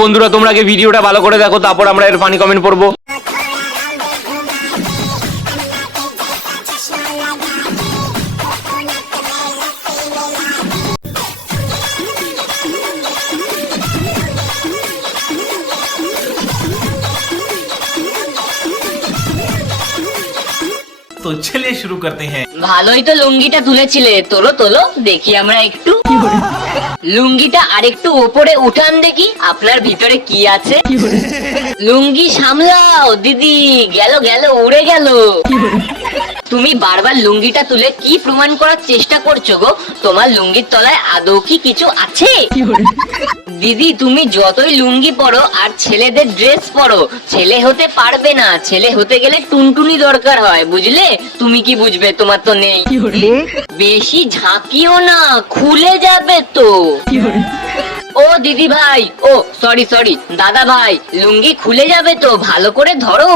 বন্ধুরা তোমরা আগে ভিডিওটা ভালো করে দেখো, তারপর আমরা এর ফানি কমেন্ট পড়বো। तो चलिए शुरू करते हैं। ভালোই তো লুঙ্গিটা তুলেছিলে, তোলো তোলো দেখি আমরা একটু। লুঙ্গিটা আরেকটু উপরে উঠান দেখি আপনার ভিতরে কি আছে। লুঙ্গি সামলাও দিদি, গেল গেল উড়ে গেল। তুমি বারবার লুঙ্গিটা তুলে কি প্রমাণ করার চেষ্টা করছো গো? তোমার লুঙ্গির তলায় আদৌ কি কিছু আছে? দিদি তুমি যতই লুঙ্গি পরো আর ছেলেদের ড্রেস পরো, ছেলে হতে পারবে না। ছেলে হতে গেলে টুনটুনি দরকার হয়, বুঝলে? তুমি কি বুঝবে, তোমার তো নেই। বেশি ঝাঁকিও না, খুলে যাবে তো। ও দিদি ভাই, ও সরি দাদা ভাই, লুঙ্গি খুলে যাবে তো, ভালো করে ধরো।